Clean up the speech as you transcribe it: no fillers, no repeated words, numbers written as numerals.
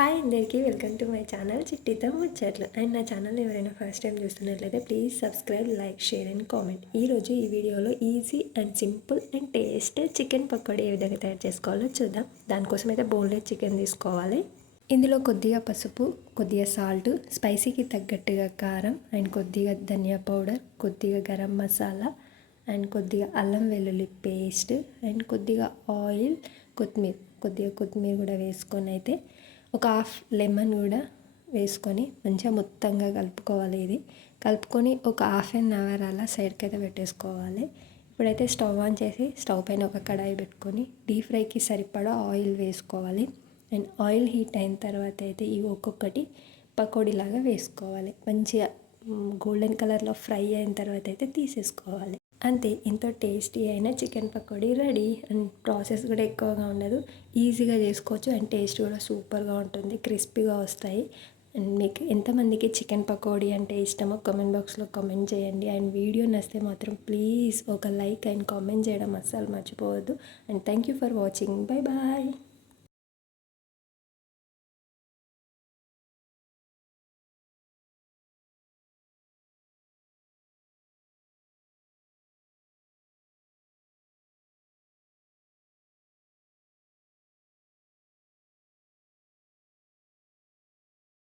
Hi అందరికీ welcome to my channel చిట్టితో ముచ్చట్లు. అండ్ నా ఛానల్ ఎవరైనా ఫస్ట్ టైం చూస్తున్నట్లయితే please subscribe, like, share and comment. ఈరోజు ఈ వీడియోలో easy and simple and taste chicken pakodi ఏ విధంగా తయారు చేసుకోవాలో చూద్దాం. దానికోసం అయితే బోన్లెస్ చికెన్ తీసుకోవాలి. ఇందులో కొద్దిగా పసుపు, కొద్దిగా సాల్ట్, స్పైసీకి తగ్గట్టుగా కారం అండ్ కొద్దిగా ధనియా పౌడర్, కొద్దిగా గరం మసాలా అండ్ కొద్దిగా అల్లం వెల్లుల్లి పేస్ట్ అండ్ కొద్దిగా ఆయిల్, కొద్దిగా కొత్తిమీర కూడా వేసుకొని అయితే ఒక హాఫ్ లెమన్ కూడా వేసుకొని మంచిగా మొత్తంగా కలుపుకోవాలి. ఇది కలుపుకొని ఒక హాఫ్ అన్ అవర్ అలా సైడ్కి అయితే పెట్టేసుకోవాలి. ఇప్పుడైతే స్టవ్ ఆన్ చేసి స్టవ్ పైన ఒక కడాయి పెట్టుకొని డీప్ ఫ్రైకి సరిపడా ఆయిల్ వేసుకోవాలి. అండ్ ఆయిల్ హీట్ అయిన తర్వాత అయితే ఇవి ఒక్కొక్కటి పకోడీలాగా వేసుకోవాలి. మంచిగా గోల్డెన్ కలర్లో ఫ్రై అయిన తర్వాత అయితే తీసేసుకోవాలి. అంతే, ఎంతో టేస్టీ అయిన chicken pakodi ready. And process కూడా ఎక్కువగా ఉండదు, ఈజీగా చేసుకోవచ్చు. అండ్ టేస్ట్ కూడా సూపర్గా ఉంటుంది, క్రిస్పీగా వస్తాయి. అండ్ మీకు ఎంతమందికి చికెన్ పకోడీ అంటే ఇష్టమో కామెంట్ బాక్స్లో కామెంట్ చేయండి. అండ్ వీడియో నచ్చితే మాత్రం ప్లీజ్ ఒక లైక్ అండ్ కామెంట్ చేయడం అస్సలు మర్చిపోవద్దు. And thank you for watching. Bye bye.